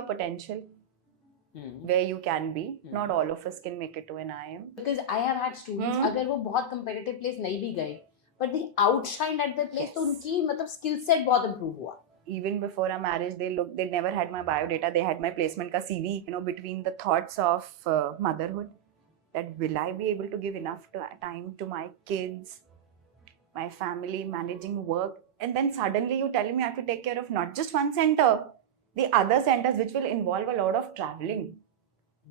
your potential, where you can be. Not all of us can make it to an IIM. Because I have had students, अगर वो बहुत competitive place नहीं भी गए, but they outshined at their place, तो उनकी मतलब skill set बहुत improve हुआ. Even before our marriage, they never had my biodata. They had my placement ka CV. Between the thoughts of motherhood, that will I be able to give enough time to my kids, my family, managing work, and then suddenly you tell me I have to take care of not just one center, the other centers, which will involve a lot of traveling.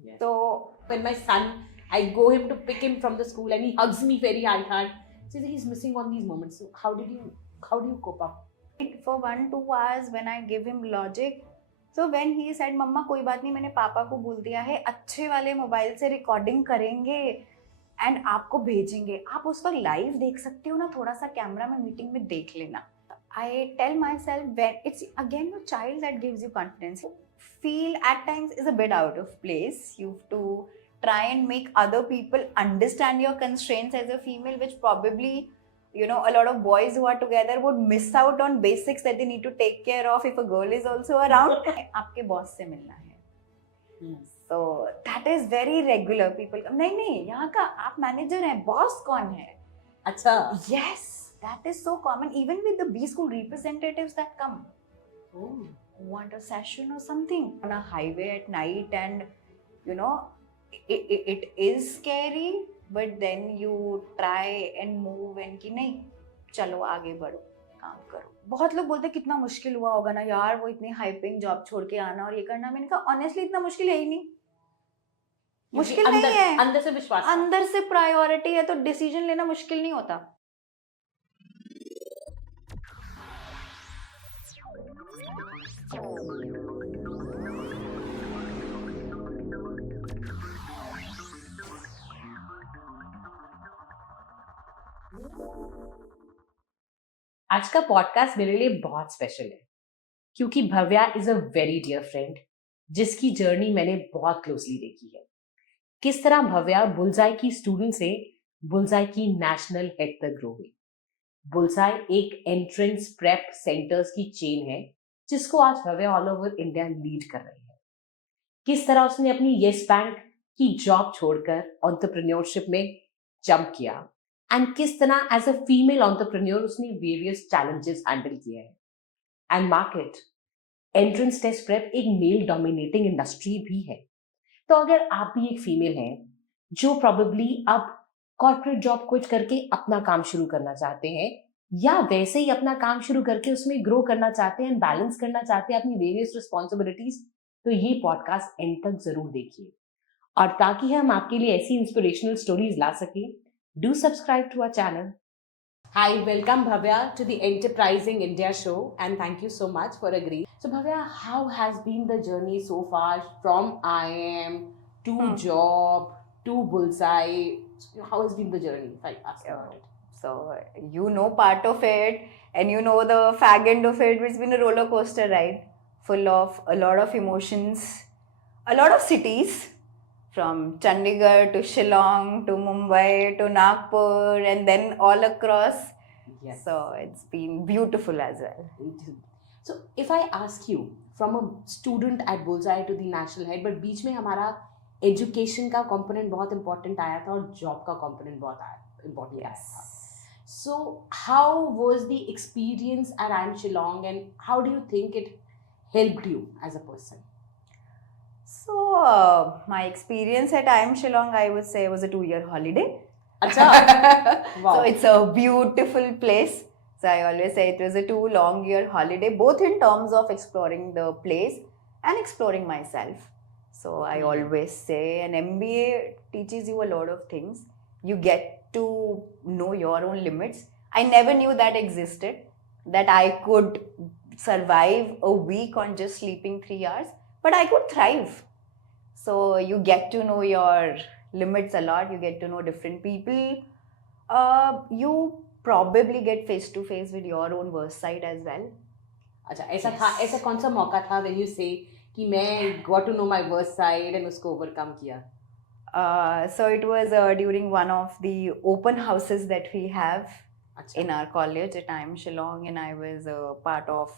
Yes. So when my son, I go him to pick him from the school and he hugs me very hard. Says he's missing all these moments. So how do you cope up? For 1-2 hours when I give him logic, so when he said मम्मा कोई बात नहीं, मैंने पापा को बोल दिया है, अच्छे वाले मोबाइल से रिकॉर्डिंग करेंगे एंड आपको भेजेंगे, आप उस वक्त लाइव देख सकते हो ना, थोड़ा सा कैमरा में मीटिंग में देख लेना. I tell myself, when it's again your child that gives you confidence. Feel at times is a bit out of place. You have to try and make other people understand your constraints as a female, which probably a lot of boys who are together would miss out on basics that they need to take care of if a girl is also around. आपके boss से मिलना है. So that is very regular. People come, नहीं यहाँ का आप manager हैं, boss कौन है? अच्छा. Yes, that is so common. Even with the B school representatives that come. Want a session or something on a highway at night, and it is scary. But then you try and move and कि नहीं चलो आगे बढ़ो, काम करो. बहुत लोग बोलते कितना मुश्किल हुआ होगा ना यार, वो इतनी हाई पेइंग जॉब छोड़ के आना और ये करना. मैंने कहा ऑनेस्टली इतना मुश्किल है ही नहीं. मुश्किल नहीं है, अंदर से विश्वास, अंदर से प्रायोरिटी है, तो डिसीजन लेना मुश्किल नहीं होता. आज का पॉडकास्ट मेरे लिए बहुत स्पेशल है क्योंकि Bhavya is a very dear friend जिसकी जर्नी मैंने बहुत क्लोजली देखी है. किस तरह भव्या बुलसाई की स्टूडेंट से बुलसाई की नेशनल हेड तक ग्रो हुई. बुलसाई एक एंट्रेंस प्रेप सेंटर्स की चेन है जिसको आज Bhavya all over India lead कर रही है. किस तरह उसने अपनी येस बैंक की जॉब छोड़कर एंटरप्रेन्योरशिप में जंप किया एंड किस तरह एज अ फीमेल एंटरप्रेन्योर उसने वेरियस चैलेंजेस हैंडल किए हैं. And market entrance test prep एक मेल डोमिनेटिंग इंडस्ट्री भी है. तो अगर आप भी एक फीमेल हैं जो प्रोबेबली अब कॉर्पोरेट जॉब क्विट करके अपना काम शुरू करना चाहते हैं या वैसे ही अपना काम शुरू करके उसमें ग्रो करना चाहते हैं, बैलेंस करना चाहते हैं अपनी वेरियस रिस्पॉन्सिबिलिटीज, तो ये पॉडकास्ट एंड तक जरूर देखिए. और ताकि हम आपके लिए ऐसी इंस्पिरेशनल स्टोरीज ला सके, do subscribe to our channel. Hi, welcome Bhavya to the Enterprising India show and thank you so much for agreeing. So Bhavya, how has been the journey so far from IIM to job to Bullseye? How has been the journey, if I ask about it? So part of it and the fag end of it. It's been a roller coaster ride full of a lot of emotions, a lot of cities. From Chandigarh to Shillong to Mumbai to Nagpur and then all across. Yes. So it's been beautiful as well. So if I ask you from a student at Bullseye to the national head, but बीच में हमारा education का component बहुत important आया था और job का component बहुत important आया था. So how was the experience at IIM Shillong and how do you think it helped you as a person? So, my experience at IIM Shillong, I would say, was a 2-year holiday. Achha. Wow. So, it's a beautiful place. So, I always say it was a 2 long year holiday, both in terms of exploring the place and exploring myself. So, I always say an MBA teaches you a lot of things. You get to know your own limits. I never knew that existed, that I could survive a week on just sleeping 3 hours, but I could thrive. So you get to know your limits a lot. You get to know different people. You probably get face to face with your own worst side as well. अच्छा, ऐसा था, ऐसा कौन सा मौका था when you say कि मैं got to know my worst side and उसको overcome किया? So it was during one of the open houses that we have in our college at IIM Shillong, and I was part of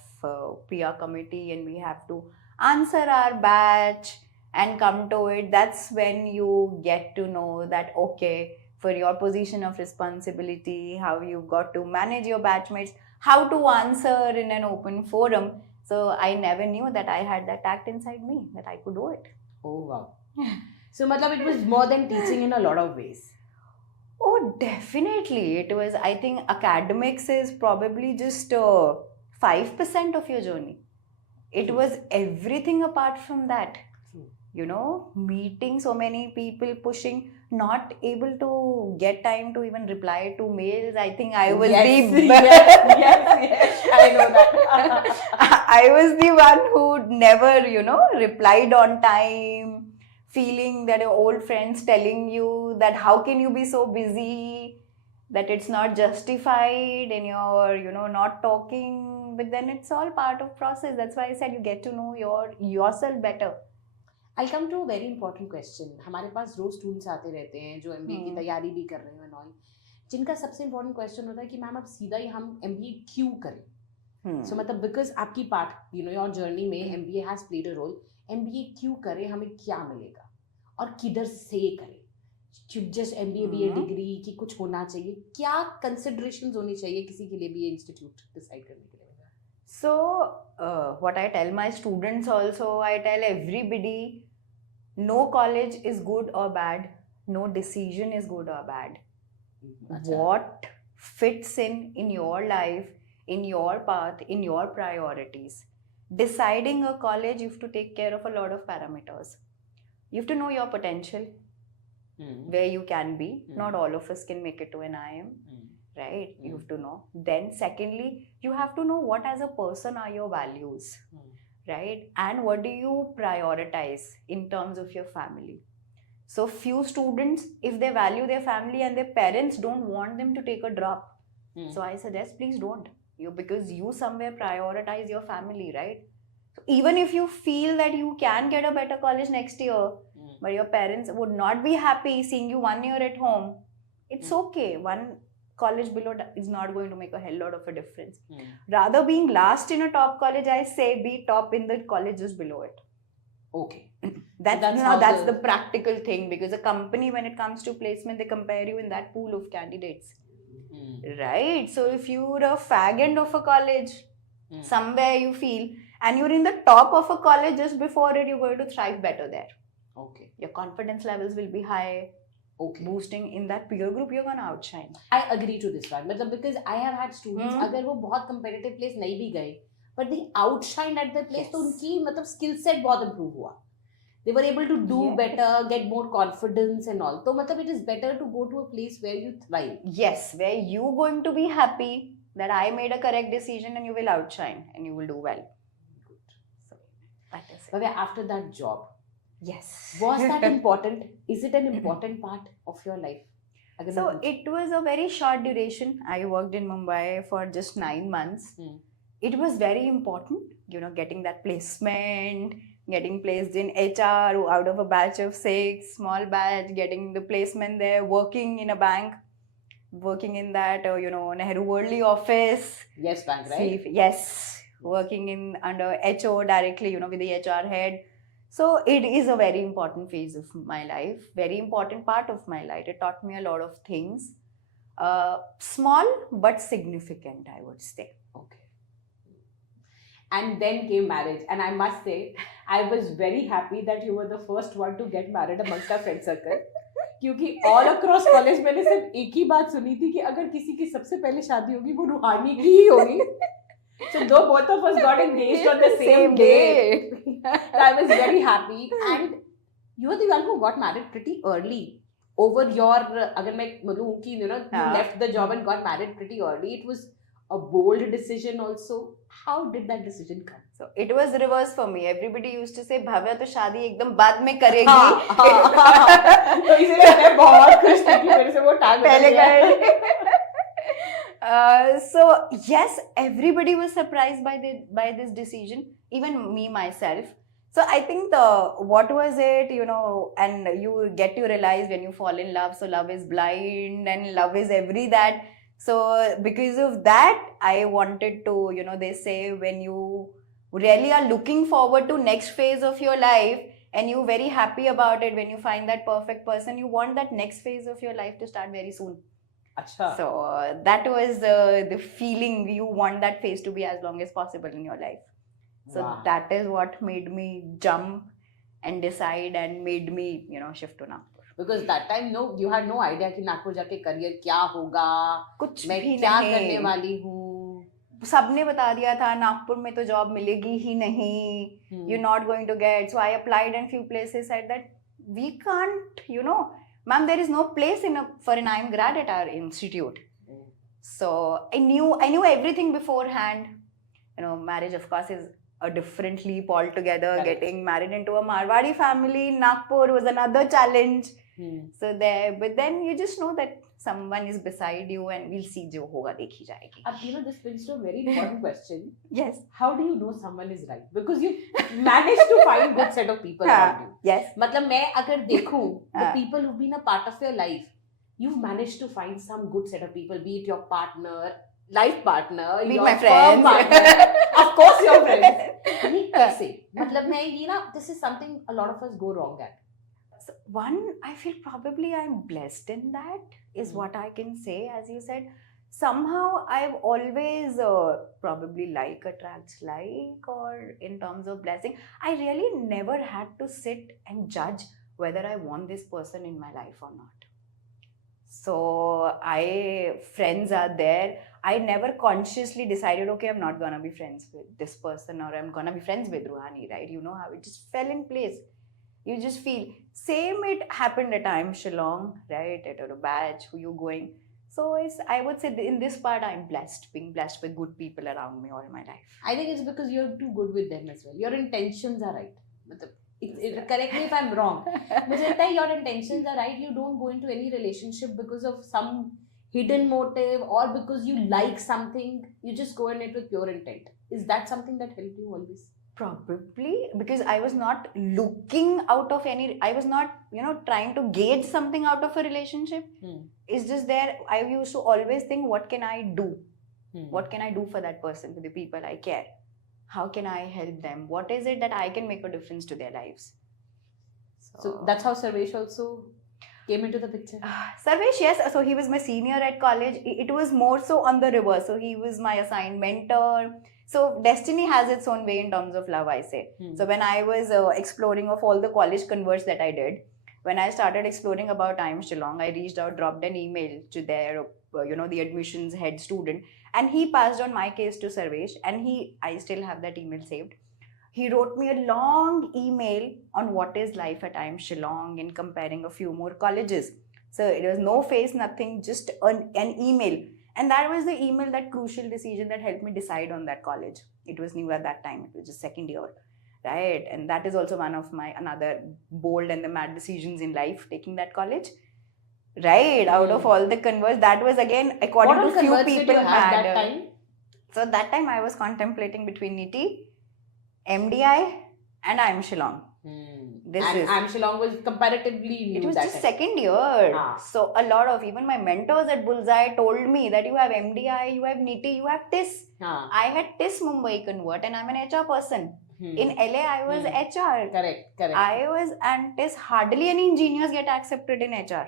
PR committee, and we have to answer our batch and come to it. That's when you get to know that, okay, for your position of responsibility, how you got to manage your batchmates, how to answer in an open forum. So I never knew that I had that tact inside me, that I could do it. Oh wow. So matlab it was more than teaching in a lot of ways. Oh, definitely. It was, I think academics is probably just 5% of your journey. It True. was everything apart from that. True. You know, meeting so many people, pushing, not able to get time to even reply to mails. I think I was Yes, the yes, I know that. I was the one who never, replied on time, feeling that your old friends telling you that how can you be so busy, that it's not justified and you're, not talking. But then it's all part of process. That's why I said you get to know yourself better. I'll come to a very important question. हमारे पास रोज students आते रहते हैं जो MBA की तैयारी भी कर रहे हैं and all, जिनका सबसे इम्पोर्टेंट क्वेश्चन होता है कि मैम अब सीधा ही हम एमबीए क्यों करें. सो मतलब बिकॉज आपकी पार्ट योर जर्नी में MBA has played a role. MBA क्यों करें, हमें क्या मिलेगा और किधर से करें. जस्ट एमबीए बीए डिग्री की कुछ होना चाहिए, क्या कंसिडरेशंस होनी चाहिए किसी के लिए भी इंस्टीट्यूट डिसाइड करने के लिए. So, what I tell my students also, I tell everybody, no college is good or bad, no decision is good or bad. What fits in your life, in your path, in your priorities. Deciding a college, you have to take care of a lot of parameters. You have to know your potential, where you can be. Not all of us can make it to an IIM. Right? You have to know. Then secondly, you have to know what as a person are your values, right? And what do you prioritize in terms of your family. So few students, if they value their family and their parents don't want them to take a drop, so I suggest please don't, because you somewhere prioritize your family, right? So even if you feel that you can get a better college next year, but your parents would not be happy seeing you 1 year at home, it's okay. One college below is not going to make a hell lot of a difference. Rather being last in a top college, I say be top in the college just below it. Okay. That's the practical thing, because a company, when it comes to placement, they compare you in that pool of candidates. Right? So if you're a fag end of a college, somewhere you feel, and you're in the top of a college just before it, you're going to thrive better there. Okay. Your confidence levels will be high. Okay. Boosting in that peer group, you're gonna outshine. I agree to this one. मतलब because I have had students, अगर वो बहुत competitive place नहीं भी गए, but they outshined at their place, तो उनकी मतलब skill set बहुत improve हुआ. They were able to do better, get more confidence and all. तो मतलब it is better to go to a place where you thrive. Yes, where you going to be happy that I made a correct decision, and you will outshine and you will do well. Good. So that is it. But after that job, yes, was that important? Is it an important part of your life? So it was a very short duration. I worked in Mumbai for just 9 months. It was very important, getting that placement, getting placed in HR out of a batch of 6, small batch, getting the placement there, working in a bank, working in that, Nehru Worldly office. Yes, bank, right? Yes, working in under HO directly, with the HR head. So it is a very important phase of my life, very important part of my life. It taught me a lot of things. Small but significant, I would say. Okay. And then came marriage. And I must say, I was very happy that you were the first one to get married amongst our friend circle. क्योंकि all across college मैंने सिर्फ एक ही बात सुनी थी कि अगर किसी की सबसे पहले शादी होगी वो रूहानी की ही होगी. So though both of us got engaged on the same day, I was very happy. And you were the one who got married pretty early. Over your, अगर मैं बोलूँ कि you left the job and got married pretty early, it was a bold decision also. How did that decision come? So it was reverse for me. Everybody used to say Bhavya तो शादी एकदम बाद में करेगी. तो इसलिए मैं बहुत खुश थी कि मेरे से वो टाइम पहले करेगी. So yes, everybody was surprised by this decision, even me myself. So I think what was it, and you get to realize when you fall in love. So love is blind and love is every that. So because of that, I wanted to, they say when you really are looking forward to next phase of your life, and you're very happy about it when you find that perfect person, you want that next phase of your life to start very soon. अच्छा. So that was the feeling. You want that phase to be as long as possible in your life. So Wow. that is what made me jump and decide and made me, shift to Nagpur. Because that time no, you had no idea कि नागपुर जाके career क्या होगा, कुछ मैं भी क्या नहीं. करने वाली हूँ. सबने बता दिया था नागपुर में तो जॉब मिलेगी ही नहीं, you're not going to get. So I applied and few places said that we can't, ma'am, there is no place for an IIM grad at our institute. So I knew everything beforehand. Marriage of course is a different leap altogether. Correct. Getting married into a Marwadi family in Nagpur was another challenge. So there, but then you just know that someone is beside you and we'll see jo hoga dekhi jayegi. This brings to a very important question. Yes. How do you know someone is right? Because you managed to find good set of people around you. Yes. मतलब मैं अगर देखूं the हाँ. people who've been a part of your life, you've managed to find some good set of people, be it your partner, life partner, Be your my firm friends. partner, of course your friends. ये कैसे? मतलब मैं ये ना, this is something a lot of us go wrong at. So one, I feel probably I'm blessed in that is what I can say. As you said, somehow I've always probably like attracts like, or in terms of blessing, I really never had to sit and judge whether I want this person in my life or not. So friends are there. I never consciously decided, okay, I'm not gonna be friends with this person or I'm gonna be friends with Ruhani, right? You know how it just fell in place. You just feel. Same it happened at IIM Shillong, right? At a batch, who you going. So I would say in this part, I'm blessed, being blessed with good people around me all my life. I think it's because you're too good with them as well. Your intentions are right. Correct me if I'm wrong. मुझे लगता है your intentions are right. You don't go into any relationship because of some hidden motive or because you like something. You just go in it with pure intent. Is that something that helped you always? Probably because I was not looking out of any, I was not, trying to gauge something out of a relationship. It's just there. I used to always think, what can I do? What can I do for that person, for the people I care? How can I help them? What is it that I can make a difference to their lives? So that's how Sarvesh also came into the picture. Sarvesh, yes. So he was my senior at college. It was more so on the reverse. So he was my assigned mentor. So destiny has its own way in terms of love, I say. So when I was exploring of all the college converts that I did, when I started exploring about IIM Shillong, I reached out, dropped an email to their, the admissions head student, and he passed on my case to Sarvesh, and I still have that email saved. He wrote me a long email on what is life at IIM Shillong and comparing a few more colleges. So it was no face, nothing, just an email. And that was the email, that crucial decision that helped me decide on that college. It was new at that time. It was just second year, right? And that is also one of my another bold and the mad decisions in life, taking that college. Right, out of all the converts, that was again according to few people had. That time? So that time I was contemplating between NITI, MDI, and IIM Shillong. IIM Shillong was comparatively new. It was that just time. Second year. So a lot of even my mentors at Bullseye told me that you have MDI, you have NITI, you have TIS. I had TIS Mumbai convert and I'm an HR person. In LA, I was HR. Correct. I was, and TIS, hardly any engineers get accepted in HR.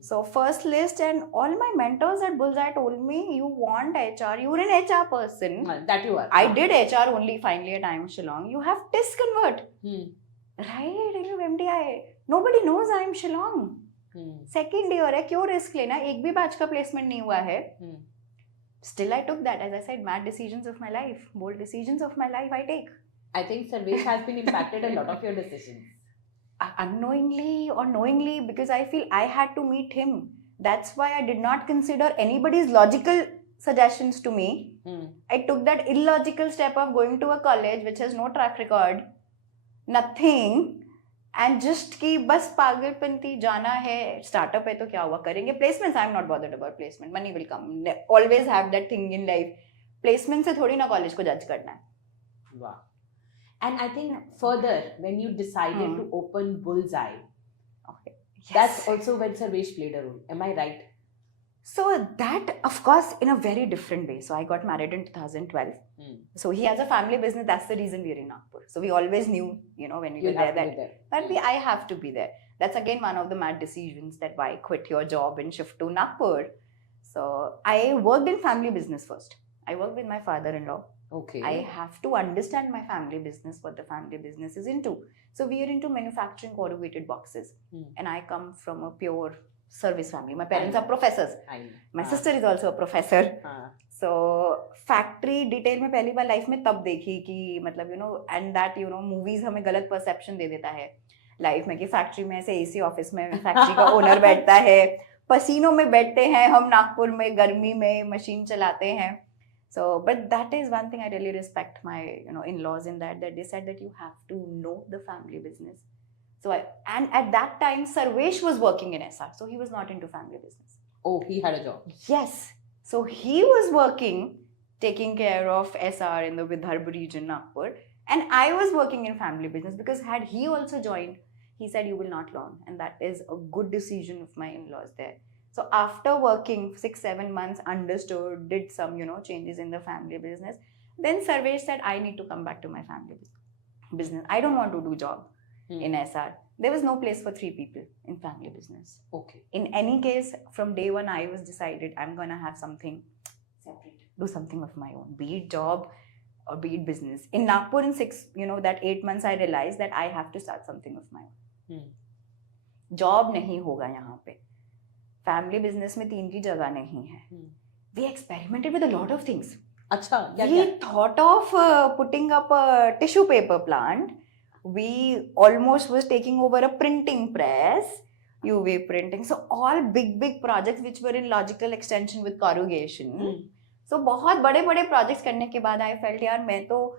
So first list, and all my mentors at Bullseye told me, you want HR, you're an HR person. That you are. I did HR only finally at IIM Shillong. You have TIS convert. Right, you have MDI. Nobody knows IIM Shillong. Second year है, क्यों risk लेना? एक भी batch का placement नहीं हुआ है. Still I took that. As I said, mad decisions of my life, bold decisions of my life I take. I think Sarvesh has been impacted a lot of your decisions. Unknowingly or knowingly, because I feel I had to meet him. That's why I did not consider anybody's logical suggestions to me. I took that illogical step of going to a college which has no track record, nothing, and just कि बस पागलपंती जाना है, startup है तो क्या हुआ, करेंगे placements. I'm not bothered about placement, money will come. Always have that thing in life. Placement से थोड़ी ना college को judge करना है. Wow. And I think further, when you decided to open Bullseye, yes. That's also when Sarvesh played a role. Am I right? So that, of course, in a very different way. So I got married in 2012. So he has a family business. That's the reason we're in Nagpur. So we always knew, when we You'll were have there, to be there. that I have to be there. That's again one of the mad decisions, that why quit your job and shift to Nagpur. So I worked in family business first. I worked with my father-in-law. Okay. I have to understand my family business, what the family business is into. So we are into manufacturing corrugated boxes. And I come from a pure service family. My parents are professors. My sister is also a professor. So factory detail में पहली बार life में तब देखी कि मतलब and that movies हमें गलत perception दे देता है लाइफ में कि फैक्ट्री में ऐसे एसी ऑफिस में फैक्ट्री का ओनर बैठता है, पसीनों में बैठते हैं हम नागपुर में, गर्मी में मशीन चलाते हैं. So, but that is one thing I really respect my in-laws in that they said that you have to know the family business. So and at that time Sarvesh was working in SR, so he was not into family business. Oh, he had a job. Yes, so he was working taking care of SR in the Vidarbha region, Nagpur, and I was working in family business, because had he also joined, he said you will not learn, and that is a good decision of my in-laws there. So after working 6-7 months, understood, did some changes in the family business, then Sarvesh said I need to come back to my family business. I don't want to do job in SR. There was no place for 3 people in family business. Okay. In any case, from day one, I was decided I'm gonna have something separate, do something of my own, be it job or be it business. In Nagpur, in 8 months, I realized that I have to start something of my own. Job नहीं होगा यहाँ पे. Family business में 3 की जगह नहीं है. We experimented with a lot of things. अच्छा, we thought of putting up a tissue paper plant. We almost was taking over a printing press, UV printing. So all big projects which were in logical extension with corrugation. So बहुत बड़े projects करने के बाद I felt यार मैं तो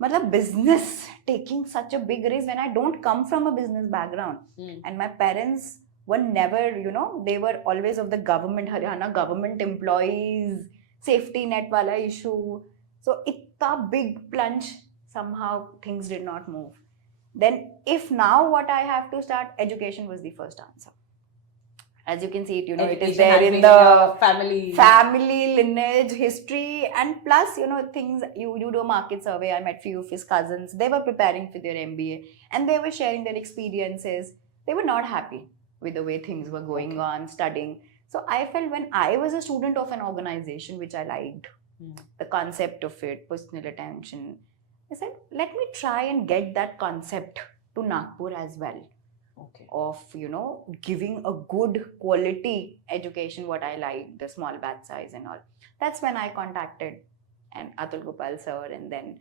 मतलब business taking such a big risk when I don't come from a business background. And my parents were never, they were always of the government, Haryana government employees, safety net wala issue. So itta big plunge, somehow things did not move. Then if now what I have to start, education was the first answer. As you can see it, it is there in the family lineage, history, and plus, things, you do a market survey. I met few of his cousins. They were preparing for their MBA and they were sharing their experiences. They were not happy with the way things were going on, studying. So I felt when I was a student of an organization which I liked, the concept of it, personal attention, I said, let me try and get that concept to Nagpur as well. Okay. Of, giving a good quality education, what I like, the small batch size and all. That's when I contacted and Atul Gopal sir, and then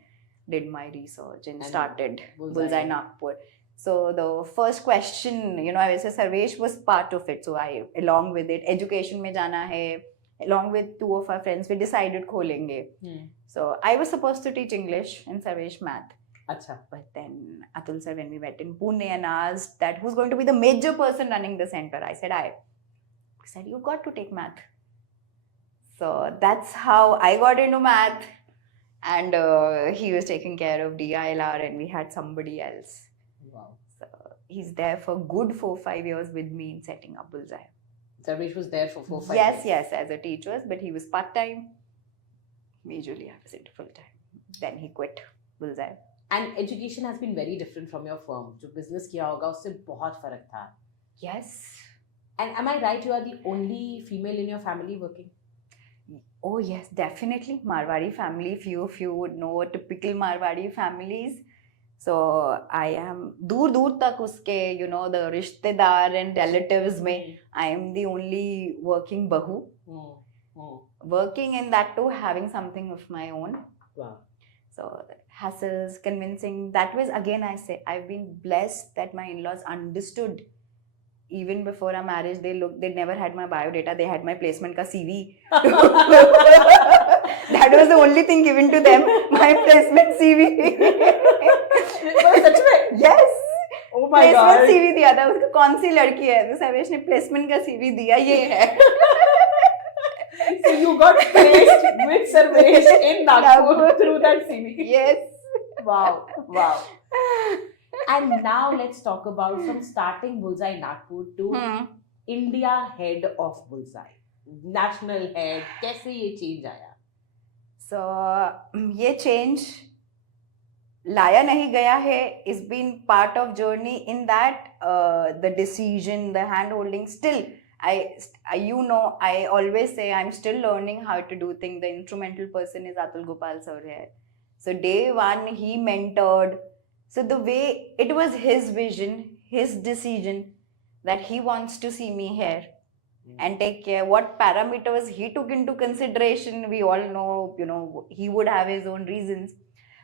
did my research and started Bullseye Nagpur. So the first question, I would say Sarvesh was part of it. So I, along with it, education mein jana hai, along with 2 of our friends, we decided kholenge. So I was supposed to teach English and Sarvesh math. Achha. But then Atul sir, when we met in Pune and asked that who's going to be the major person running the center, I said, He said, you got to take math. So that's how I got into math. And he was taking care of DILR and we had somebody else. Wow. So he's there for good 4-5 years with me in setting up Bullseye. Sarvesh was there for 4-5 years? Yes, as a teacher, but he was part-time. Majorly I was into full-time. Then he quit Bullseye. And education has been very different from your firm. जो business किया होगा उससे बहुत फर्क था. Yes. And am I right, you are the only female in your family working? Oh yes, definitely. Marwari family, few would know typical Marwari families. So I am दूर तक उसके, the रिश्तेदार and relatives में, I am the only working bahu. Working in that too, having something of my own. Wow. So hassles, convincing, that was again I say, I've been blessed that my in-laws understood. Even before our marriage, they never had my biodata, they had my placement ka CV. That was the only thing given to them, my placement CV. Yes. Oh my God. Placement CV दिया था, उसको कौन सी लड़की है, तो सर्वेश ने placement का CV दिया, ये है. So you got placed with Sarvesh in Nagpur through that CV. Yes. Wow. And now let's talk about from starting Bullseye Nagpur to India head of Bullseye. national head, कैसे ये change आया? So ये change लाया नहीं गया है. It's been part of journey in that the decision, the hand holding. Still, I always say I'm still learning how to do things. The instrumental person is Atul Gopal sir here. So day one he mentored. So the way it was his vision, his decision that he wants to see me here and take care. What parameters he took into consideration, we all know. He would have his own reasons.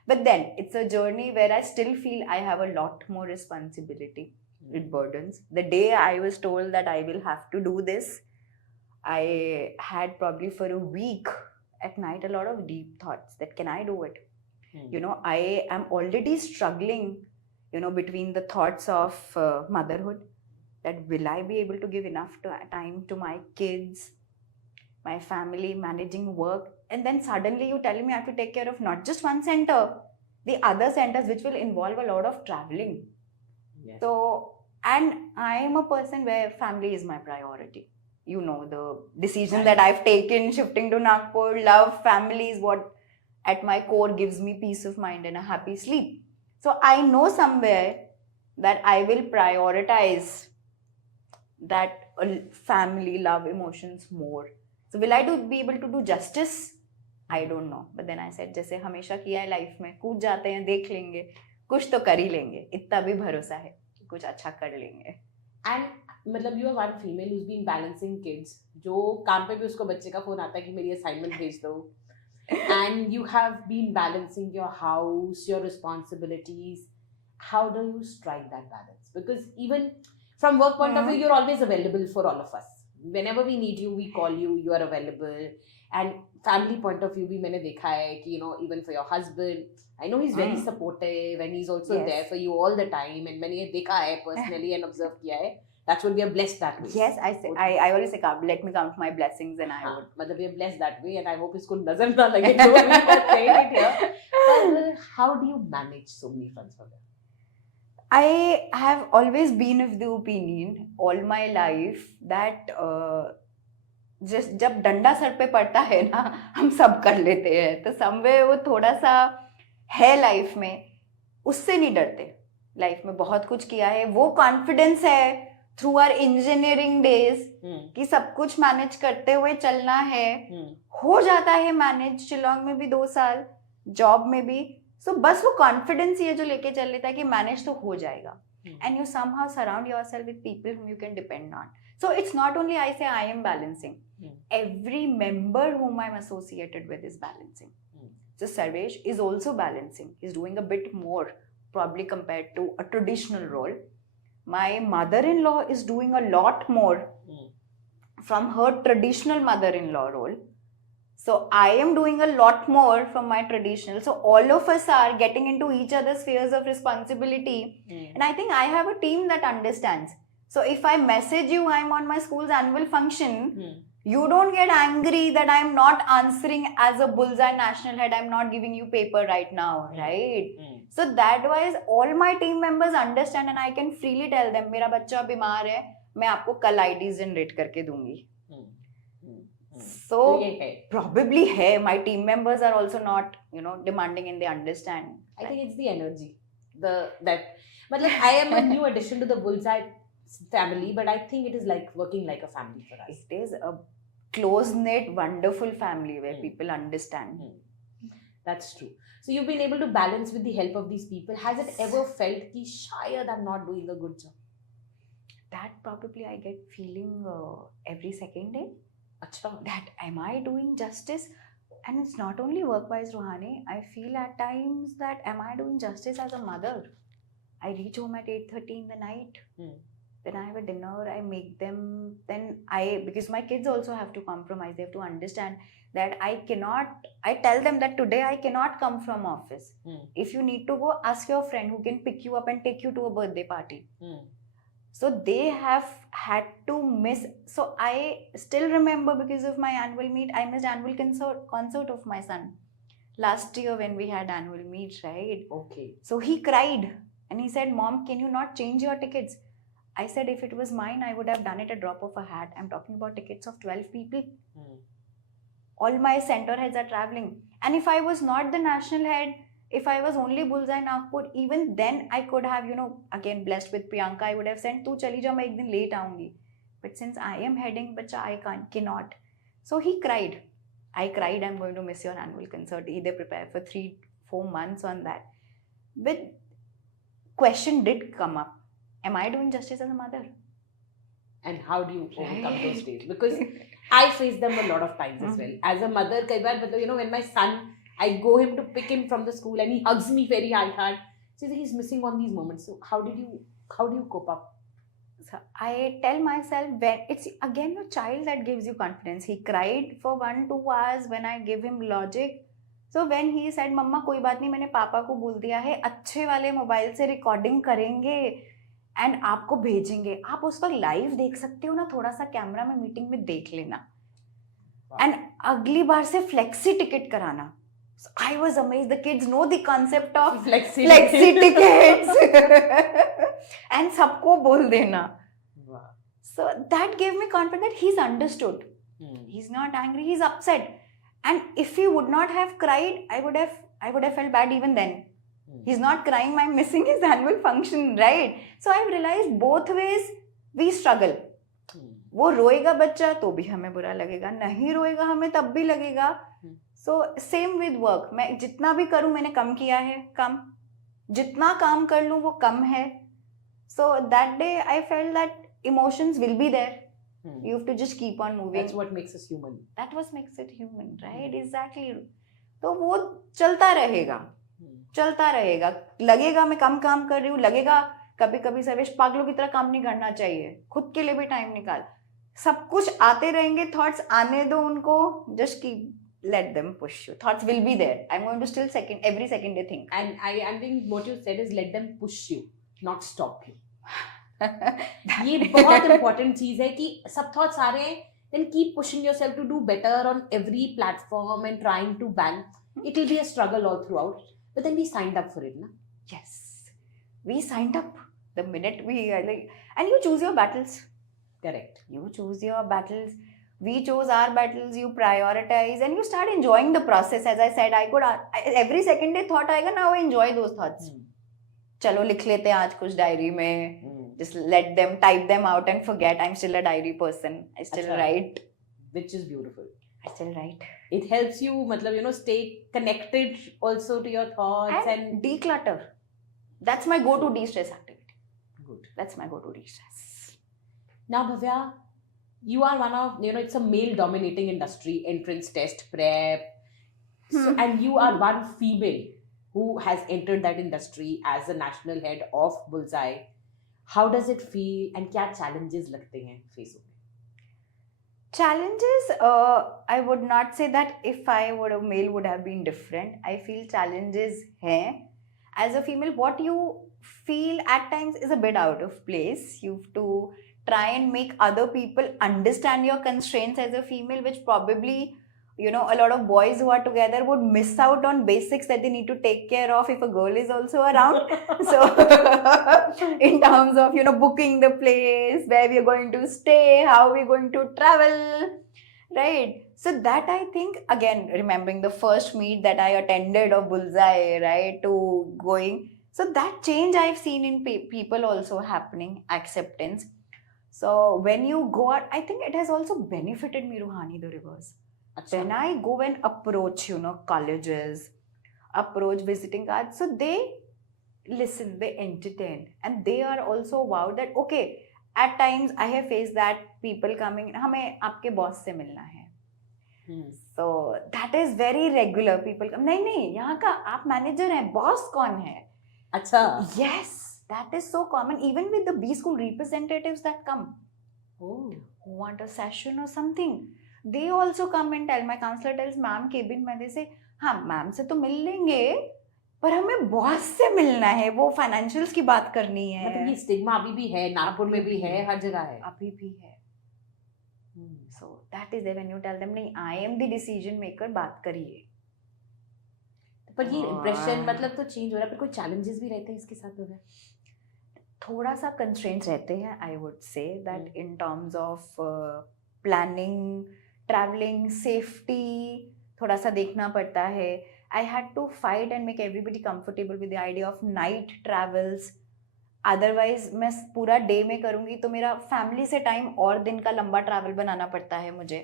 But then it's a journey where I still feel I have a lot more responsibility. It burdens. The day I was told that I will have to do this, I had probably for a week at night a lot of deep thoughts that can I do it? I am already struggling, between the thoughts of motherhood, that will I be able to give enough time to my kids, my family, managing work, and then suddenly you tell me I have to take care of not just one center, the other centers, which will involve a lot of traveling. Yes. So, and I am a person where family is my priority. The decision that I've taken, shifting to Nagpur, love, family is what at my core gives me peace of mind and a happy sleep. So I know somewhere that I will prioritize that family, love, emotions more. So will I be able to do justice? I don't know. But then I said, जैसे हमेशा किया है life में, कूद जाते हैं, देख लेंगे, कुछ तो कर ही लेंगे, इतना भी भरोसा है, कुछ अच्छा कर लेंगे. And मतलब you are one female who's been balancing kids, जो काम पे भी उसको बच्चे का फोन आता है कि मेरी assignment भेज दो. And you have been balancing your house, your responsibilities. How do you strike that balance? Because even from work point of view, you're always available for all of us. Whenever we need you, we call you, you are available. And family point of view, bhi मैंने देखा है कि even for your husband, I know he's very supportive and he's also there for you all the time. And मैंने ये देखा है personally and observe किया है. That's what we are blessed that way. Yes, I always say, let me count my blessings and I would. मतलब we are blessed that way, and I hope इसको नजर ना लगे जो we are saying it here. But how do you manage so many fronts for them? I have always been of the opinion all my life that just जब डंडा sir पे पड़ता है ना, हम सब कर लेते हैं. तो समवे वो थोड़ा सा है लाइफ में, उससे नहीं डरते. लाइफ में बहुत कुछ किया है, वो कॉन्फिडेंस है थ्रू आवर इंजीनियरिंग डेज कि सब कुछ मैनेज करते हुए चलना है. हो जाता है मैनेज, शिलोंग में भी 2 साल, जॉब में भी. सो बस वो कॉन्फिडेंस ये जो लेके चल लेता है कि मैनेज तो हो जाएगा. And you somehow surround yourself with people whom you can depend on. So it's not only I say I am balancing. Every member whom I'm associated with is balancing. So Sarvesh is also balancing. He's doing a bit more probably compared to a traditional role. My mother-in-law is doing a lot more from her traditional mother-in-law role. So I am doing a lot more from my traditional. So all of us are getting into each other's spheres of responsibility. And I think I have a team that understands. So if I message you, I'm on my school's annual function, you don't get angry that I'm not answering as a bullseye national head. I'm not giving you paper right now, right? So that wise, all my team members understand and I can freely tell them, मेरा बच्चा बीमार है, मैं आपको कल IDs generate करके दूंगी. So probably है, my team members are also not, demanding and they understand. I think it's the energy, but like I am a new addition to the Bullseye family, but I think it is like working like a family for us. It is a close-knit, wonderful family where people understand. That's true. So you've been able to balance with the help of these people. Has it ever felt ki shayad I'm not doing a good job? That probably I get feeling every second day. Achha. That am I doing justice? And it's not only work-wise, Ruhani. I feel at times that am I doing justice as a mother? I reach home at 8:30 in the night. Then I have a dinner, I make them, because my kids also have to compromise, they have to understand that I tell them that today I cannot come from office. If you need to go, ask your friend who can pick you up and take you to a birthday party. So they have had to miss. So I still remember, because of my annual meet, I missed annual concert of my son. Last year when we had annual meet, right? Okay. So he cried and he said, Mom, can you not change your tickets? I said if it was mine, I would have done it a drop of a hat. I'm talking about tickets of 12 people. All my center heads are traveling. And if I was not the national head, if I was only Bullseye Nagpur, even then I could have, again blessed with Priyanka, I would have said, "Tu chali jao, main ek din late aaungi." But since I am heading, bacha, cannot. So he cried. I cried, "I'm going to miss your annual concert." Either prepare for 3-4 months on that. But question did come up. Am I doing justice as a mother? And how do you overcome those Right. days? Because I face them a lot of times as well. As a mother, kai baar, when my son, I go him to pick him from the school and he hugs me very hard. So he's missing on these moments. So how do you cope up? So I tell myself, when it's again your child that gives you confidence. He cried for 1-2 hours when I give him logic. So when he said, "मम्मा कोई बात नहीं, मैंने पापा को बोल दिया है, अच्छे वाले मोबाइल से रिकॉर्डिंग करेंगे एंड आपको भेजेंगे." आप उस वक्त लाइव देख सकते हो ना, थोड़ा सा कैमरा में मीटिंग में देख लेना. एंड अगली बार से फ्लेक्सी टिकट कराना. So I was amazed. The kids know the concept of Flexi tickets. And सबको बोल देना. Wow. So that gave me confidence that he's understood. He's not angry, he's upset. And if he would not have cried, I would have felt bad even then. He's not crying, I'm missing his annual function, right? So I've realized both ways we struggle. वो रोएगा बच्चा तो भी हमें बुरा लगेगा, नहीं रोएगा हमें तब भी लगेगा. So same with work. मैं जितना भी करूँ मैंने कम किया है, कम. जितना काम कर लूँ वो कम है. So that day I felt that emotions will be there. You have to just keep on moving. That's what makes us human. That what makes it human, right? Exactly. तो वो चलता रहेगा. चलता रहेगा. लगेगा मैं कम काम कर रही हूँ, लगेगा कभी कभी सर्वेश पागलों की तरह काम नहीं करना चाहिए, खुद के लिए भी टाइम निकाल. सब कुछ आते रहेंगे, थॉट्स आने दो उनको, just keep let them push you. Thoughts will be there. I'm going to still every second day think. And I think what you said is let them push you, not stop you. ये बहुत important चीज है कि सब thoughts आ रहे हैं, then keep pushing yourself to do better on every platform and trying to bang. It will be a struggle all throughout, but then we signed up for it, na? Yes, we signed up the minute we and you choose your battles. Correct. You choose your battles. We chose our battles. You prioritize and you start enjoying the process. As I said, every second day thought आएगा, now I enjoy those thoughts. चलो लिख लेते हैं आज कुछ diary में. Just let them type them out and forget. I'm still a diary person. I still write. Which is beautiful. I still write. It helps you, stay connected also to your thoughts and declutter. That's my go-to de-stress activity. Good. That's my go-to de-stress. Now, Bhavya, you are one of, it's a male-dominating industry, entrance test, prep. So, and you are one female who has entered that industry as the national head of Bullseye. How does it feel and क्या challenges लगते हैं face में? Challenges, I would not say that if I were a male would have been different. I feel challenges हैं. As a female, what you feel at times is a bit out of place. You have to try and make other people understand your constraints as a female, which probably, a lot of boys who are together would miss out on basics that they need to take care of if a girl is also around. So, in terms of, booking the place, where we are going to stay, how we are going to travel, right? So that I think, again, remembering the first meet that I attended of Bullseye, right, to going. So that change I've seen in people also happening, acceptance. So when you go out, I think it has also benefited me, Ruhani, the reverse. When I go and approach, colleges, approach visiting cards, so they listen, they entertain, and they are also wowed that, okay, at times I have faced that people coming, हमें आपके boss से मिलना है. So that is very regular. People come, नहीं, यहाँ का आप manager हैं, boss कौन है? अच्छा. Yes, that is so common. Even with the B school representatives that come, who want a session or something, they also come and tell. My counselor tells ma'am cabin में, they say, हाँ ma'am से तो मिल लेंगे, पर हमें boss से मिलना है, वो फाइनेंशियल्स की बात करनी है. मतलब ये स्टिग्मा अभी भी है, नागपुर में भी है, हर जगह है. अभी भी है. So that is when you tell them, नहीं, I am the decision maker, बात करिए. पर ये इम्प्रेशन मतलब तो चेंज हो रहा है, पर कोई चैलेंजेस भी रहते हैं इसके साथ में? थोड़ा सा कंस्ट्रेंट्स रहते हैं, I would say that in terms of planning, travelling, safety, थोड़ा सा देखना पड़ता है. I had to fight and make everybody comfortable with the idea of night travels. Otherwise मैं पूरा डे में करूँगी तो मेरा फैमिली से टाइम और दिन का लंबा ट्रैवल बनाना पड़ता है मुझे.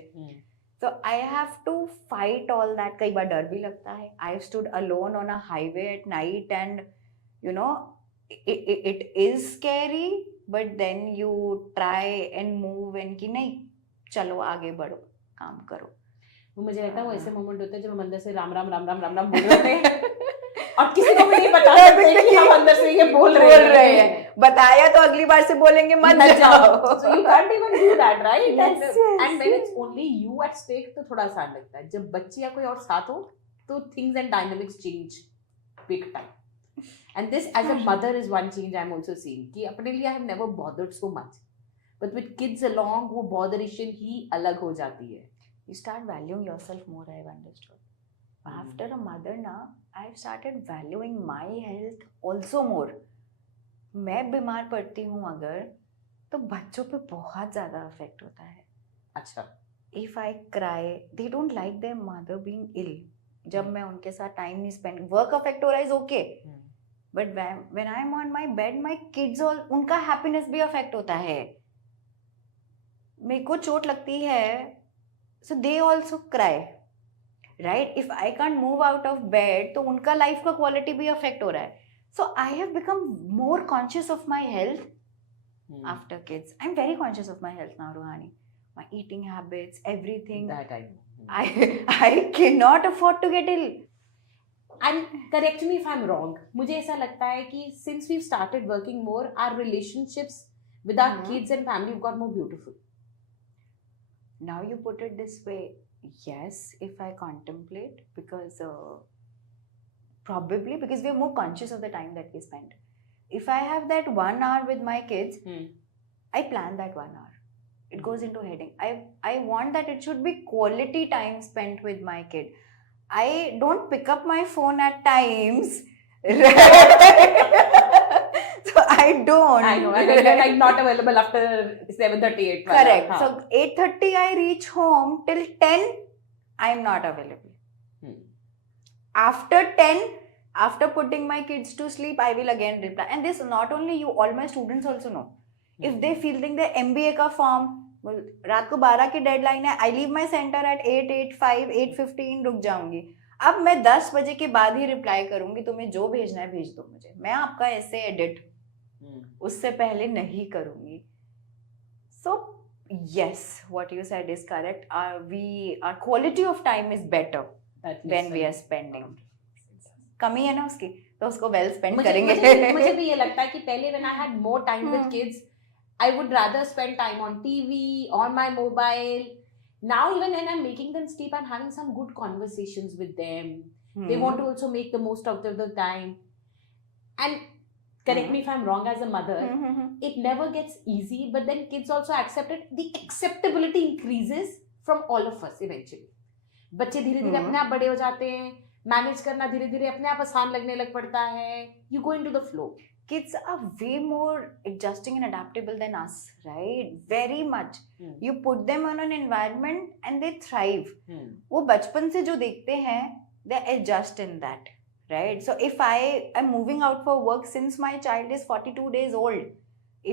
So I have to fight all that. कई बार डर भी लगता है. I stood alone on a highway at night and you know it is scary, but then you try and move and कि नहीं चलो आगे बढ़ो, काम करो. वो मुझे लगता है वो ऐसे मोमेंट होते हैं जब हम अंदर से राम राम राम राम राम राम बोल रहे हैं और किसी को भी नहीं पता कि हम अंदर से ये बोल रहे हैं. बताया तो अगली बार से बोलेंगे मत जाओ. So you can't even do that, right? Yes, And when it's only you at stake तो थोड़ा सा लगता है. जब बच्चे या कोई और साथ हो तो things and dynamics change big time. And this as a mother is one change I'm also seeing कि अपने लिए I have never bothered so much, but with kids along वो botheration ही अलग हो जाती है. You start valuing yourself more, I've understood. After a mother now, I've started valuing my health also more. मैं बीमार पड़ती हूँ अगर तो बच्चों पे बहुत ज़्यादा अफेक्ट होता है. अच्छा. If I cry, they don't like their mother being ill. जब मैं उनके साथ टाइम नहीं स्पेंड, वर्क अफेक्ट हो रहा है is okay. But when I'm on my bed, my kids all उनका हैप्पीनेस भी अफेक्ट होता है. मेरे को चोट लगती है, so they also cry. Right? If I can't move out of bed, तो उनका लाइफ का क्वालिटी भी अफेक्ट हो रहा है. So I have become more conscious of my health after kids. I'm very conscious of my health now, Ruhani. My eating habits, everything. That I know. I cannot afford to get ill. And correct me if I'm wrong. मुझे ऐसा लगता है कि since we've started working more, our relationships with our kids and family have got more beautiful. Now you put it this way. Yes, if I contemplate, because probably because we are more conscious of the time that we spend. If I have that 1 hour with my kids, I plan that 1 hour. It goes into heading. I want that it should be quality time spent with my kid. I don't pick up my phone at times. So I don't. I know. I'm not available after 7:38. Correct. So 8:30 I reach home. Till 10 I'm not available. After 10, after putting my kids to sleep, I will again reply. And this not only you, all my students also know. If they feeling the MBA का form, रात को 12 की deadline है, I leave my center at 8, 8:05, 8:15 रुक जाऊंगी. अब मैं 10 बजे के बाद ही रिप्लाई करूंगी. तुम्हें जो भेजना है भेज दो मुझे. मैं आपका ऐसे एडिट उससे पहले नहीं करूंगी. So yes, what you said is correct. Our quality of time is better when we are spending. कमी है ना उसकी, तो उसको well spend करेंगे. मुझे भी ये लगता है कि पहले when I had more time with kids, I would rather spend time on TV, on my mobile. Now even when I'm making them sleep, I'm having some good conversations with them. They want to also make the most out of the time. And correct me if I'm wrong as a mother, it never gets easy, but then kids also accept it. The acceptability increases from all of us eventually. बच्चे धीरे धीरे अपने आप बड़े हो जाते हैं, manage करना धीरे धीरे अपने आप आसान लगने लग पड़ता है. You go into the flow. Kids are way more adjusting and adaptable than us, right? Very much. You put them on an environment and they thrive. वो बचपन से जो देखते हैं, they adjust in that, right? So if I am moving out for work since my child is 42 days old,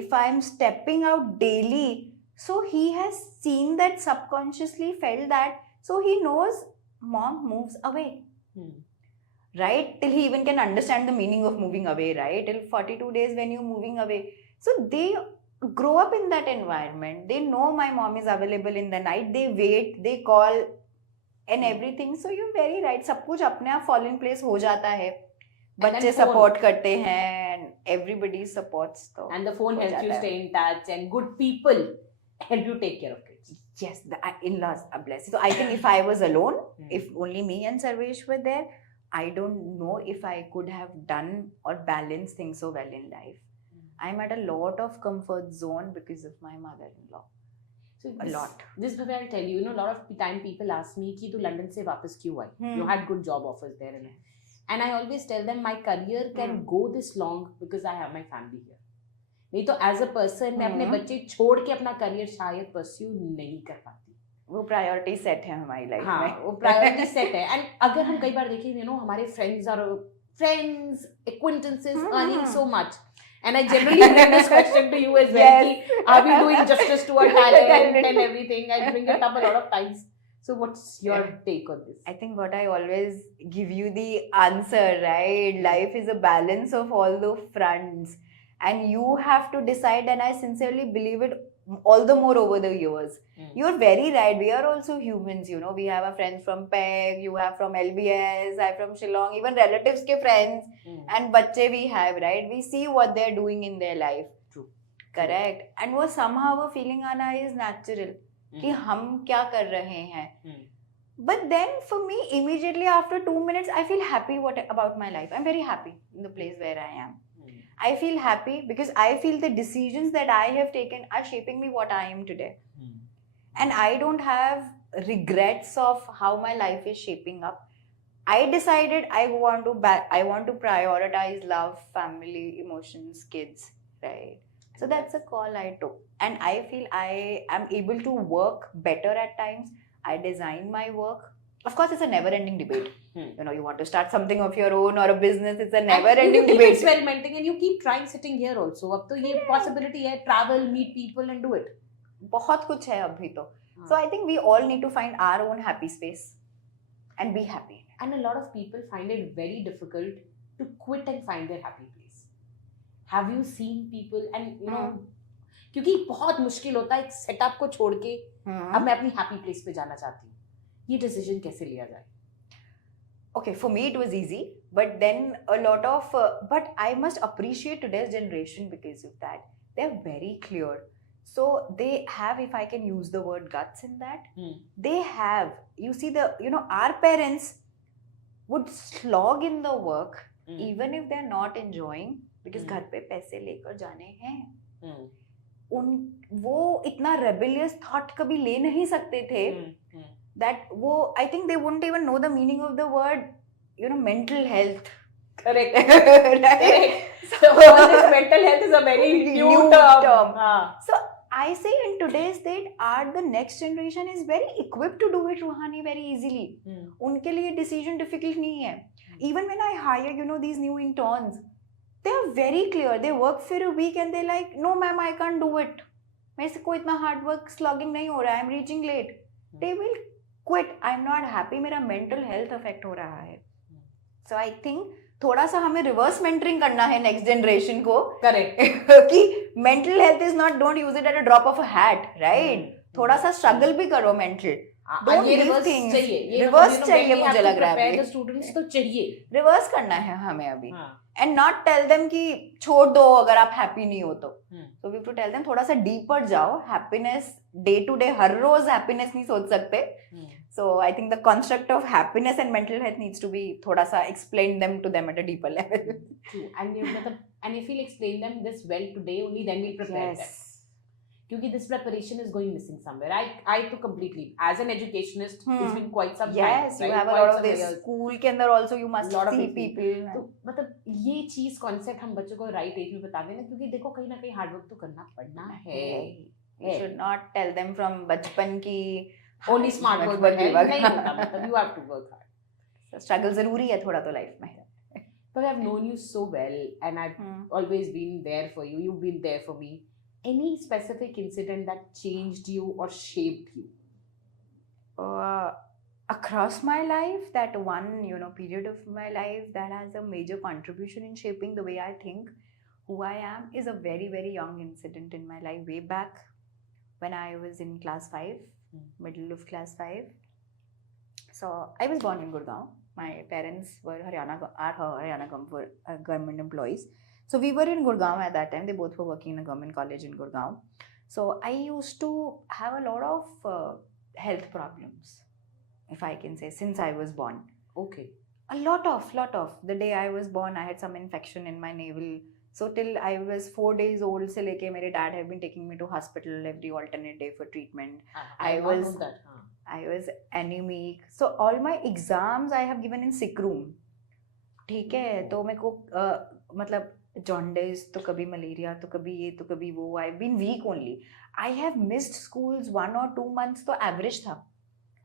if I am stepping out daily, so he has seen that, subconsciously felt that, so he knows mom moves away. Right? Till he even can understand the meaning of moving away, right? Till 42 days when you're moving away. So they grow up in that environment. They know my mom is available in the night. They wait, they call and everything. So you're very right. सब कुछ अपने आप fall in place हो जाता है. बच्चे support करते हैं and everybody supports. तो and the phone helps you stay in touch and good people help you take care of kids. Yes, the in-laws are blessed. So I think if I was alone, if only me and Sarvesh were there, I don't know if I could have done or balanced things so well in life. I'm at a lot of comfort zone because of my mother-in-law. So a lot. This is I'll tell you, a lot of time people ask me कि तू London से वापस क्यों आई? You had good job offers there, and I always tell them my career can go this long because I have my family here. नहीं तो as a person मैं अपने बच्चे छोड़ के अपना करियर शायद परस्यू नहीं कर पाती। वो प्रायोरिटी सेट है हमारी लाइफ हाँ, में। वो प्रायोरिटी सेट है। एंड अगर हम कई बार देखें हमारे friends acquaintances earning so much, and I generally bring this question to you as well, Yes. ki, are we doing justice to our talent and everything? I bring it up a lot of times. So what's your take on this? I think what I always give you the answer, right? Life is a balance of all the fronts, and you have to decide. And I sincerely believe it all the more over the years. You're very right. We are also humans, you know. We have our friends from PEG, you have from LBS, I from Shillong, even relatives ke friends and bacche we have, right? We see what they're doing in their life. True. Correct. And वो somehow a feeling आना is natural. कि हम क्या कर रहे हैं. But then for me, immediately after 2 minutes, I feel happy about my life. I'm very happy in the place where I am. I feel happy because I feel the decisions that I have taken are shaping me what I am today. And I don't have regrets of how my life is shaping up. I decided I want to prioritize love, family, emotions, kids, right? So that's a call I took. And I feel I am able to work better at times. I design my work. Of course, it's a never-ending debate. You know, you want to start something of your own or a business, it's a never-ending debate. You debate. keep experimenting and you keep trying sitting here also. अब तो ये possibility है, travel, meet people and do it. बहुत कुछ है अभी तो. So I think we all need to find our own happy space and be happy. And a lot of people find it very difficult to quit and find their happy place. Have you seen people and you know क्योंकि बहुत मुश्किल होता है एक setup को छोड़ के अब मैं अपनी हैप्पी प्लेस पे जाना चाहती हूँ. ये डिसीजन कैसे लिया जाए? Okay, for me it was easy, but then a lot of but I must appreciate today's generation because of that. They're very clear. So they have, if I can use the word guts in that, they have, you see our parents would slog in the work even if they're not enjoying because घर पे पैसे लेकर जाने हैं. वो इतना rebellious thought कभी ले नहीं सकते थे that वो I think they wouldn't even know the meaning of the word mental health. Correct. Right? So this mental health is a very new term. So I say in today's date, the next generation is very equipped to do it, Ruhani, very easily. उनके लिए decision difficult नहीं है. Even when I hire, these new interns, they are very clear. They work for a week and they're like, no ma'am, I can't do it. मेरे से कोई इतना hard work slugging नहीं हो रहा है. I'm reaching late. They will quit. I'm not happy. मेरा mental health affect हो रहा है. So I think थोड़ा सा हमें रिवर्स मेंटरिंग करना है नेक्स्ट जनरेशन को. करेक्ट. कि mental health is not, don't use it at a drop of a hat, right? थोड़ा सा स्ट्रगल भी करो mental. Don't leave things. Reverse चाहिए मुझे लग रहा है. स्टूडेंट्स तो चाहिए. रिवर्स करना है हमें अभी. एंड नॉट टेल देम कि छोड़ दो अगर आप हैप्पी नहीं हो तो. So we have to tell them थोड़ा सा डीपर जाओ. हैप्पीनेस डे टू डे, हर रोज हैप्पीनेस नहीं सोच सकते. So I think the construct of happiness and mental health needs to be thoda sa explain them to them at a deeper level. True. And if we'll explain them this well today, only then we'll prepare them. Because this preparation is going missing somewhere. I too completely, as an educationist, it's been quite some time. Yes, you have a lot of this. School के अंदर also you must see people. तो मतलब ये चीज concept हम बच्चों को right age में बता देना, क्योंकि देखो कहीं ना कहीं hard work तो करना पड़ना है. You should not tell them from बचपन की only smart work नहीं होता, मतलब you have to work hard. So struggle जरूरी है थोड़ा तो life में. But I've known you so well and I've always been there for you. You've been there for me. Any specific incident that changed you or shaped you? Across my life, that one period of my life that has a major contribution in shaping the way I think, who I am, is a very, very young incident in my life way back when I was in class 5. Middle of class 5. So I was born in Gurgaon. My parents were Haryana government employees. So we were in Gurgaon at that time. They both were working in a government college in Gurgaon. So I used to have a lot of health problems, if I can say, since I was born. Okay. A lot of. The day I was born, I had some infection in my navel. So till I was 4 days old से लेके मेरे dad have been taking me to hospital every alternate day for treatment. I was anemic. So all my exams I have given in sick room. ठीक है, तो मेरे को मतलब jaundice, तो कभी मलेरिया, तो कभी ये, तो कभी वो. I've been weak only. I have missed schools 1 or 2 months तो average था.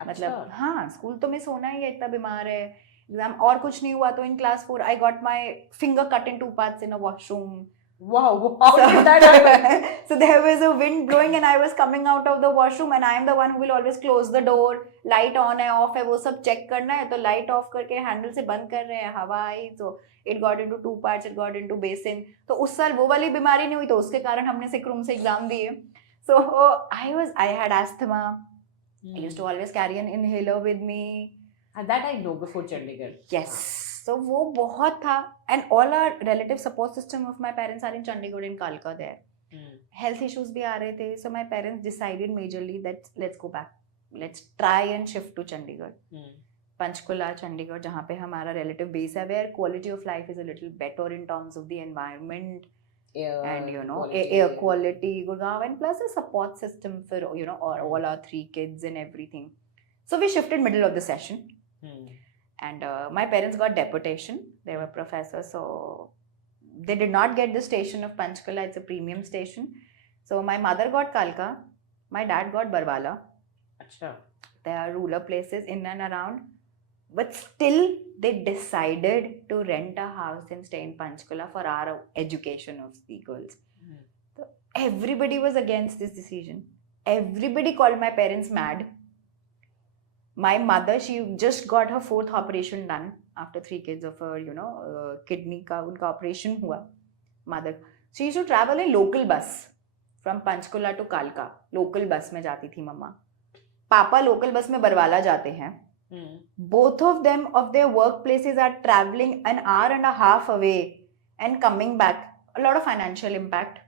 मतलब हाँ, स्कूल तो मिस होना ही है, इतना बीमार है. एग्जाम और कुछ नहीं हुआ तो in class 4 I got my finger cut in 2 parts in a washroom. Wow, how did that happen? So there was a wind blowing and I was coming out of the washroom and I am the one who will always close the door. Light on है, off है, वो सब check करना है, तो light off करके handle से बंद कर रहे हैं, हवा आई, तो it got into 2 parts, it got into basin. तो उस साल वो वाली बीमारी नहीं हुई, तो उसके कारण हमने sick room से एग्जाम दिए. So I had asthma. I used to always carry an inhaler with me. And that I know before Chandigarh. Yes. So वो बहुत था. And all our relative support system of my parents are in Chandigarh and Kalka there. Health issues भी आ रहे थे. So my parents decided majorly that let's go back. Let's try and shift to Chandigarh. Panchkula, Chandigarh, जहाँ पे हमारा relative base है, where quality of life is a little better in terms of the environment. And you know, air quality, Gurgaon, and plus a support system for, you know, all our 3 kids and everything. So we shifted middle of the session. And my parents got deputation. They were professors, so they did not get the station of Panchkula. It's a premium station. So my mother got Kalka, my dad got Barwala. Achha. They are rural places in and around, but still they decided to rent a house and stay in Panchkula for our education of the girls. So everybody was against this decision. Everybody called my parents mad. My mother, she just got her 4th operation done after 3 kids of her, you know, kidney का उनका operation हुआ. Mother, she used to travel in local bus from Panchkula to Kalka. Local bus में जाती थी मम्मा. पापा local bus में बरवाला जाते हैं. Both of them of their workplaces are traveling an hour and a half away and coming back. A lot of financial impact.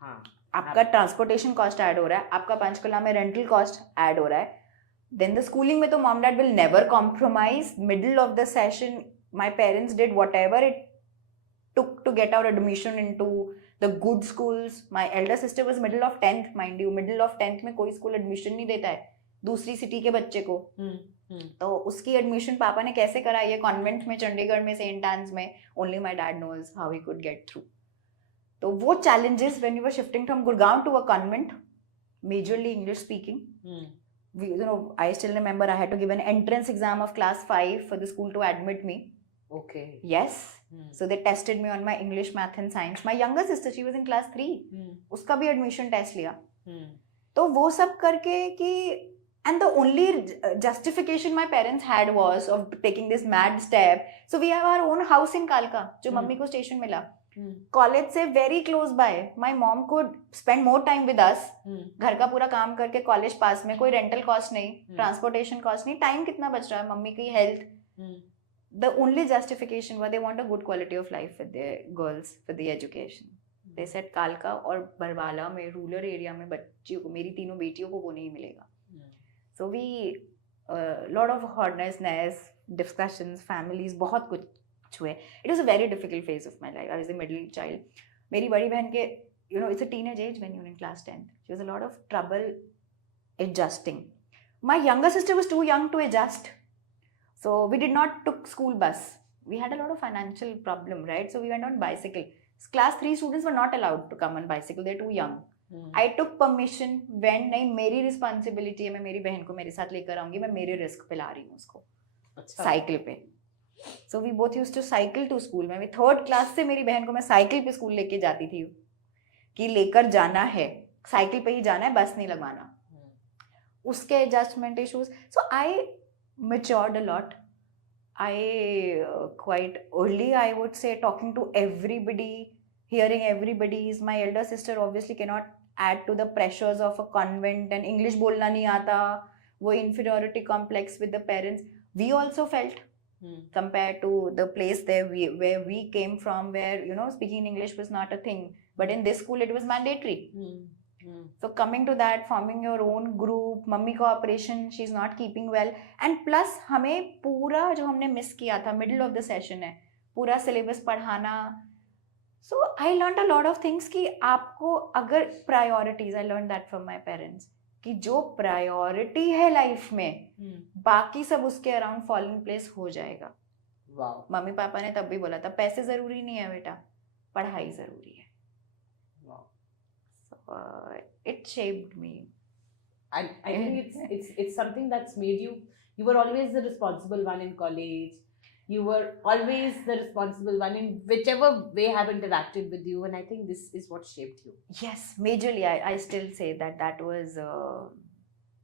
हाँ. आपका transportation cost add हो रहा है, आपका पंचकुला में rental cost add हो रहा है. Then the schooling में तो mom dad will never compromise. Middle of the session, my parents did whatever it took to get our admission into the good schools. My elder sister was middle of 10th, mind you. Middle of 10th में कोई school admission नहीं देता है दूसरी city के बच्चे को. तो उसकी admission पापा ने कैसे कराई है convent में, चंडीगढ़ में, St. Anne's में. Only my dad knows how he could get through. तो वो challenges when you were shifting from Gurgaon to a convent, majorly English speaking. You know, I still remember I had to give an entrance exam of class 5 for the school to admit me. Okay. Yes. So they tested me on my English, math and science. My younger sister, she was in class 3. उसका भी admission test लिया. तो वो सब करके कि, and the only justification my parents had was of taking this mad step. So we have our own house in Kalka, जो mummy को station मिला. कॉलेज से very close by. My mom could spend more time with us. घर का पूरा काम करके college pass में, कोई रेंटल कॉस्ट नहीं, ट्रांसपोर्टेशन कॉस्ट नहीं, टाइम कितना बच रहा है, मम्मी की health. The only justification was they want a good quality of life with their girls for the education. They said कालका और बरवाला में, रूरल एरिया में बच्चियों को, मेरी तीनों बेटियों को वो नहीं मिलेगा. So we lot of hardness, discussions, families, बहुत कुछ हुए. It was a very difficult phase of my life. I was the middle child. मेरी बड़ी बहन के, you know, it's a teenage age when you're in class 10th. She was a lot of trouble adjusting. My younger sister was too young to adjust. So we did not took school bus. We had a lot of financial problem, right? So we went on bicycle. Class 3 students were not allowed to come on bicycle. They're too young. I took permission when नहीं, मेरी responsibility है, मैं मेरी बहन को मेरे साथ लेकर आऊंगी, मैं मेरे रिस्क पे ला रही हूँ उसको साइकिल पे. So we both used to cycle to school. मैं 3rd class से मेरी बहन को मैं साइकिल पे स्कूल लेके जाती थी कि लेकर जाना है, साइकिल पे ही जाना है, बस नहीं लगवाना. उसके adjustment issues. So I matured a lot. I quite early, I would say, talking to everybody, hearing everybody's. My elder sister obviously cannot add to the pressures of a convent, and English बोलना नहीं आता, वो inferiority complex with the parents. We also felt compared to the place there where we came from, where, you know, speaking English was not a thing, but in this school it was mandatory. So coming to that, forming your own group, mummy का operation, she's not keeping well, and plus हमें पूरा जो हमने miss किया था, middle of the session है, पूरा syllabus पढ़ाना. So I learned a lot of things कि आपको अगर priorities, I learned that from my parents, कि जो प्रायोरिटी है लाइफ में, बाकी सब उसके अराउंड फॉल इन प्लेस हो जाएगा. वाओ. मम्मी पापा ने तब भी बोला था पैसे जरूरी नहीं है बेटा, पढ़ाई जरूरी है. Wow. So it shaped me. And I think it's something that's made you. You were always the responsible one in college. You were always the responsible one in whichever way have interacted with you, and I think this is what shaped you. Yes, majorly. I still say that was a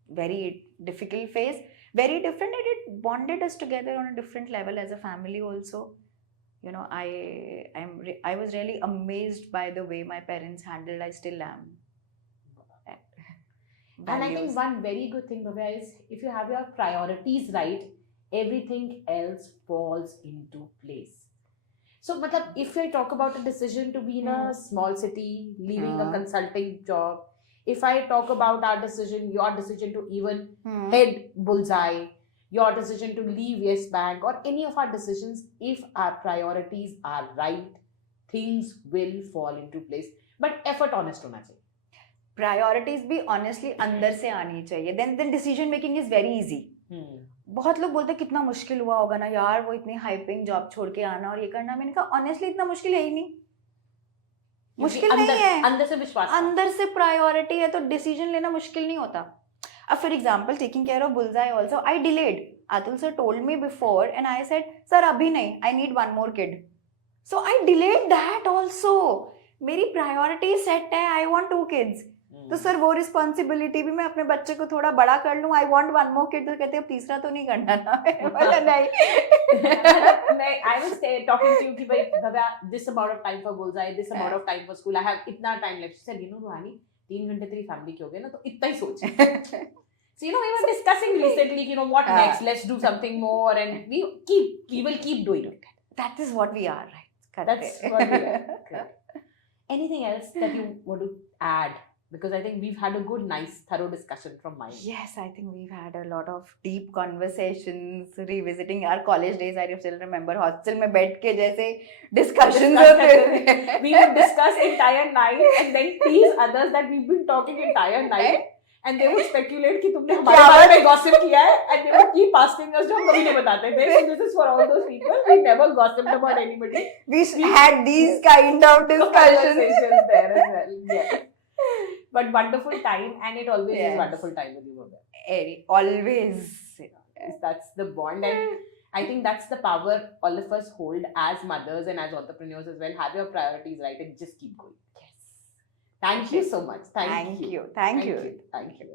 very difficult phase, very different, and it bonded us together on a different level as a family also. You know, I was really amazed by the way my parents handled. I still am. And I think Values. one very good thing, Bhavya, is if you have your priorities right, everything else falls into place. So, matlab, if I talk about a decision to be in a small city, leaving a consulting job, if I talk about our decision, your decision to even head Bullseye, your decision to leave Yes Bank, or any of our decisions, if our priorities are right, things will fall into place. But effort honest होना चाहिए. Priorities भी honestly अंदर से आनी चाहिए. Then decision making is very easy. बहुत लोग बोलते हैं कितना मुश्किल हुआ होगा ना यार, वो इतनी हाई पेइंग जॉब छोड़ के आना और ये करना. मैंने कहा ऑनेस्टली इतना मुश्किल है ही नहीं. मुश्किल नहीं है. अंदर से विश्वास, अंदर से प्रायोरिटी है तो डिसीजन लेना मुश्किल नहीं होता. अब for example taking care of bullseye also, I delayed. Atul sir told me before and I said sir अभी नहीं, I need one more kid. So I delayed that also. मेरी प्रायोरिटी सेट है, आई वॉन्ट 2 kids. तो sir वो responsibility भी मैं अपने बच्चे को थोड़ा बड़ा कर लूं. I want one more kid. तो कहते हैं अब तीसरा तो नहीं करना ना. बोला नहीं. I was talking to you कि भाई Bhavya, this amount of time for Bullseye, this amount of time for school, I have इतना time left. She said, you know Ruhani, 3 घंटे तेरी फैमिली के हो गए ना, तो इतना ही सोच. So we were discussing recently, what next? Let's do something more, and we will keep doing it. That is what we are, right? That's what we are. Correct. Anything else that you want to add? Because I think we've had a good, nice, thorough discussion from my end. Yes, I think we've had a lot of deep conversations, revisiting our college days. I still remember hostel में बैठ के जैसे discussions होते थे. We would discuss entire night and then tease others that we've been talking entire night. And they would speculate कि तुमने हमारे बारे में gossip किया है, and they would keep asking us जो हम कभी नहीं बताते थे. So this is for all those people. We never gossiped about anybody. We had these kind of discussions there as well. Yeah. But wonderful time, and it always is wonderful time with you, Bhavya. Always. That's the bond, and I think that's the power all of us hold as mothers and as entrepreneurs as well. Have your priorities right and just keep going. Yes. Thank you so much. Thank you. Thank you. Thank you.